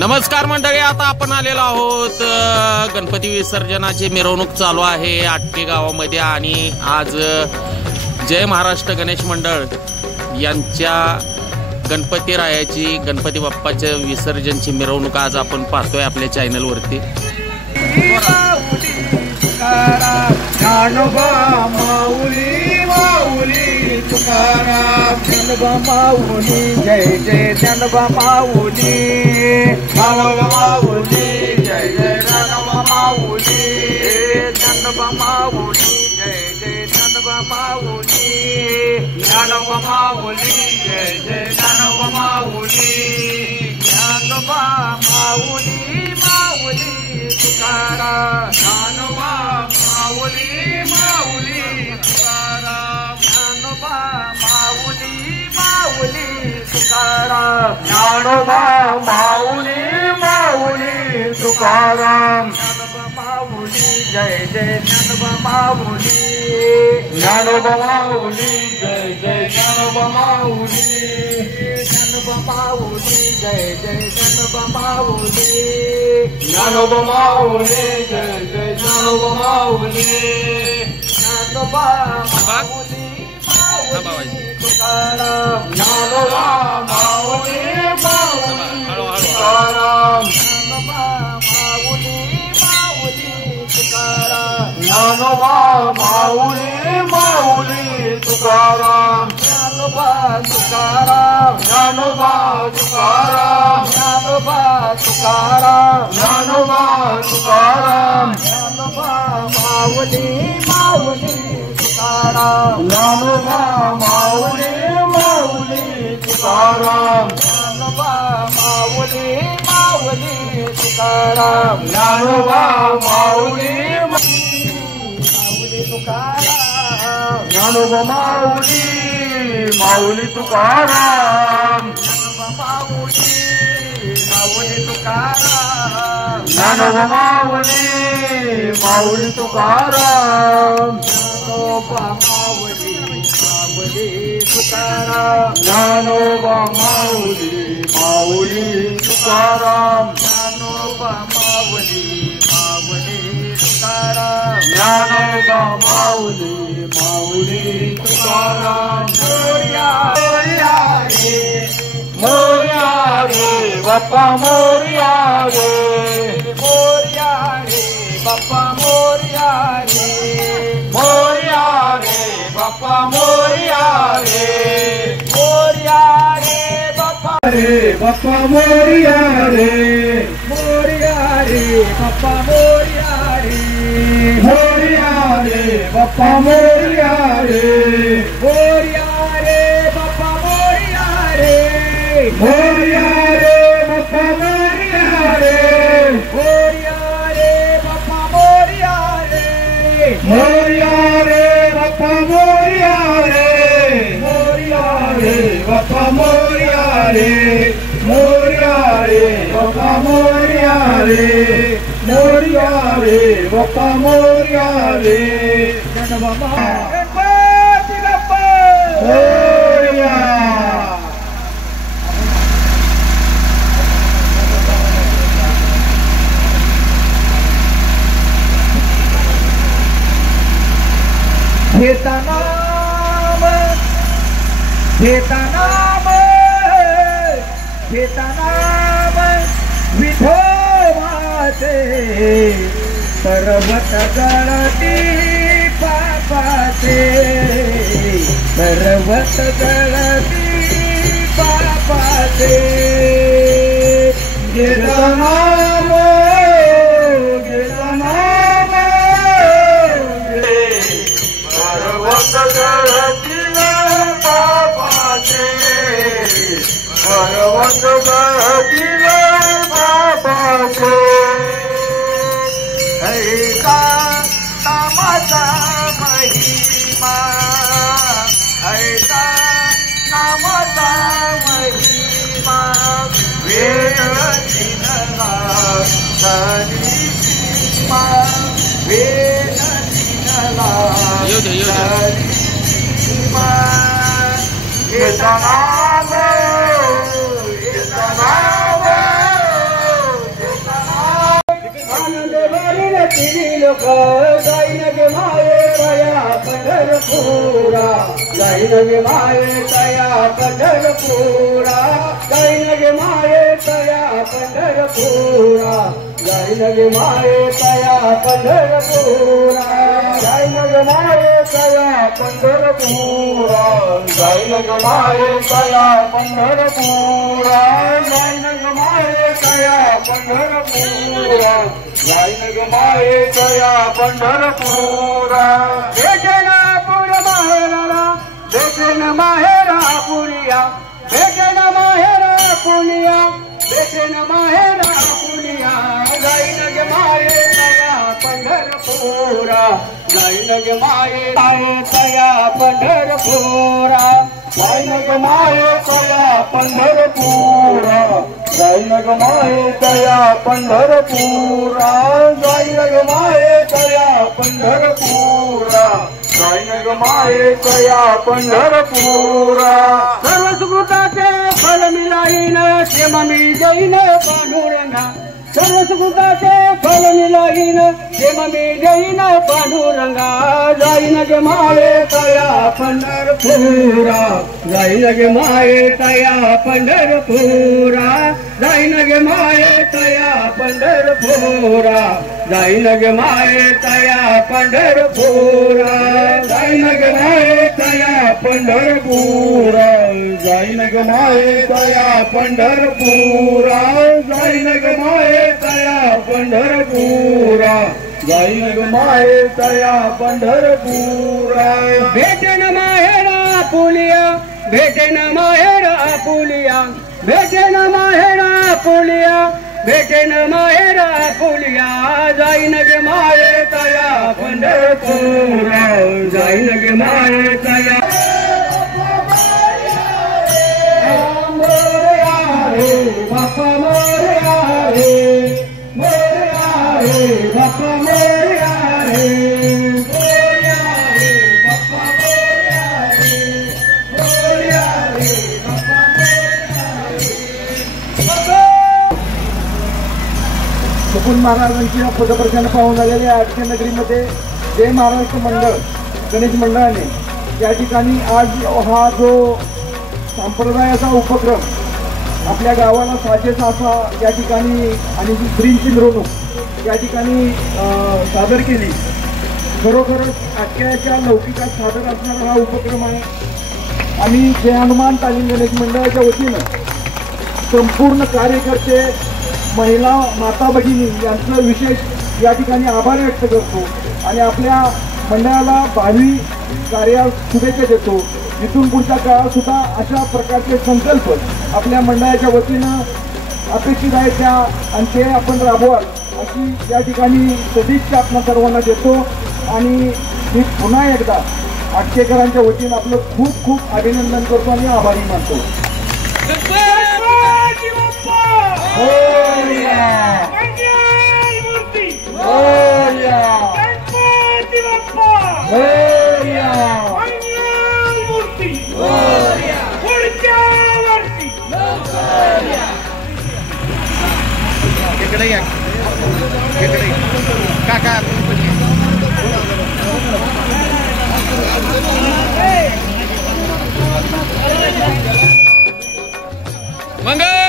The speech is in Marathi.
नमस्कार मंडळी, आता आपण आलेलो आहोत गणपती विसर्जनाची मिरवणूक चालू आहे आटके गावामध्ये आणि आज जय महाराष्ट्र गणेश मंडळ यांच्या गणपती रायाची गणपती बाप्पाच्या विसर्जनची मिरवणूक आज आपण पाहतोय आपल्या चॅनलवरती। ज्ञानोबा माऊली जय जय ज्ञानोबा माऊली, ज्ञानोबा माऊली जय जय ज्ञानोबा माऊली, ज्ञानोबा माऊली जय जय ज्ञानोबा माऊली, ज्ञानोबा माऊली जय जय ज्ञानोबा माऊली, ज्ञानोबा माऊली माऊली तुकाराम, ज्ञानोबा माऊली माऊली तुकाराम, ज्ञानोबा माऊली माऊली तुकाराम, ज्ञानोबा माऊली माऊली तुकाराम, ज्ञानोबा माऊली जय जय ज्ञानोबा माऊली, ज्ञानोबा माऊली जय जय ज्ञानोबा माऊली, ज्ञानोबा माऊली जय जय ज्ञानोबा माऊली, ज्ञानोबा माऊली जय जय ज्ञानोबा माऊली, ज्ञानोबा माऊली तुकाराम, ज्ञानोबा माऊली माऊली तुकाराम, ज्ञानोबा माऊली माऊली तुकाराम, ज्ञानोबा माऊली माऊली तुकाराम, ज्ञानोबा तुकाराम, ज्ञानोबा तुकाराम, ज्ञानोबा तुकाराम, ज्ञानोबा तुकाराम, ज्ञानोबा माऊली माऊली तुकाराम, ज्ञानोबा माऊली माऊली तुकाराम, ज्ञानोबा माऊली माऊली तुकाराम, ज्ञानोबा माऊली माऊली तुकाराम, ज्ञानोबा माऊली माऊली तुकाराम, ज्ञानोबा माऊली माऊली तुकाराम, ज्ञानोबा माऊली माऊली तुकाराम, ज्ञानोबा माऊली माऊली तुकाराम, ज्ञानोबा माऊली माऊली तुकाराम, ज्ञानोबा माऊली माऊली तुकाराम, ज्ञानोबा माऊली माऊली तुकाराम, मोरया रे मोरया रे बाप्पा मोरया रे, मोरया रे बाप्पा मोरया रे, मोरया रे बाप्पा मोरया रे, मोरया रे बाप्पा रे बाप्पा मोरया रे, मोरया रे बाप्पा मोरया रे, मोरया रे बाप्पा मोरया रे, मोरया रे बाप्पा मोरया रे, मोरया रे बाप्पा मोरया रे, मोरया रे बाप्पा मोरया रे, मोरया रे बाप्पा मोरया रे, मोरया रे बाप्पा मोरया रे, मोरया रे बाप्पा मोरया रे, मोरया रे बाप्पा मोरया रे, गणपती बाप्पा मोरया। घेता नाम घेता नाम घेता नाम विठोबाचे, पर्वत गळती पापाचे, पर्वत गळती पापाचे, घेता नाम घेता नाम पर्वत गळती पापाचे, पर्वत गळती पापाचे, ऐका नामाचा महिमा, ऐका नामाचा महिमा, वेळ दिनला धनी सीमा, वेळ दिनला धनी सीमा, घेता नाम जाईन गे माये तया पंढरपुरा जाईन गे माये तया पंढरपुरा जाईन गे माये तया पंढरपुरा जाईन गे माये तया पंढरपुरा जाईन गे माये तया पंढरपुरा जाईन गे माये तया पंढरपुरा जाईन गे माये तया पंढरपुरा जाईन गे माये तया पंढरपुरा भेटेन पुर माहेराला भेटेन माहेरा पुरिया भेटेन माहेरा पुरिया भेटेन माहेरा पुरिया जाईन गे माये तया पंढरपुरा जाईन गे माये तया पंढरपुरा जाईन गे माये तया पंढरपुरा जाईन गे माये तया पंढरपुरा जाईन गे माये तया पंढरपुरा जाईन गे माये तया पंढरपुरा सर्व सुकृताचे फल मिळाईन क्षेम मी देईन पांडुरंगा सर्व सुकृताचे फल मिळाईन क्षेम मी देईन पांडुरंगा जाईन गे माये तया पंढरपुरा जाईन गे माये तया पंढरपुरा जाईन गे माये तया पंढरपुरा जाईन गे माये तया पंढरपुरा जाईन गे माये तया पंढरपुरा जाईन गे माये तया पंढरपुरा जाईन गे माये तया पंढरपुरा जाईन गे माये तया पंढरपुरा भेटेन माहेरा पुलिया भेटेन माहेरा पुलिया भेटेन माहेरा पुलिया भेटेन माहेरा पुलिया जाईन गे माये तया पंढरपुरा जाईन गे माये तया बाप्पा मोरया रे मोरया रे बाप्पा मोरया रे मोरया रे बाप्पा मोरया रे मोरया रे बाप्पा मोरया रे छकुल महाराजांची पदप्रचन पाहून आलेल्या आठशे नगरीमध्ये जय महाराष्ट्र मंडळ गणेश मंडळाने या ठिकाणी आज हा जो संप्रदायाचा उपक्रम आपल्या गावाला साजेसा असा या ठिकाणी आणि जी श्रींची मिरवणूक या ठिकाणी सादर केली. खरोखरच आजच्या लौकिकात सादर असणारा हा उपक्रम आहे. आणि जय हनुमान तालीम गणेश मंडळाच्या वतीनं संपूर्ण कार्यकर्ते महिला माता भगिनी यांचं विशेष या ठिकाणी आभार व्यक्त करतो आणि आपल्या मंडळाला भावी कार्यास शुभेच्छा देतो. इथून पुढच्या काळात सुद्धा अशा प्रकारचे संकल्प आपल्या मंडळाच्या वतीनं अपेक्षित आहेत त्या आणि ते आपण राबवाल अशी या ठिकाणी सदिच्छा आपल्या सर्वांना देतो. आणि मी पुन्हा एकदा आटकेकरांच्या वतीनं आपलं खूप खूप अभिनंदन करतो आणि आभारी मानतो. काका मंगल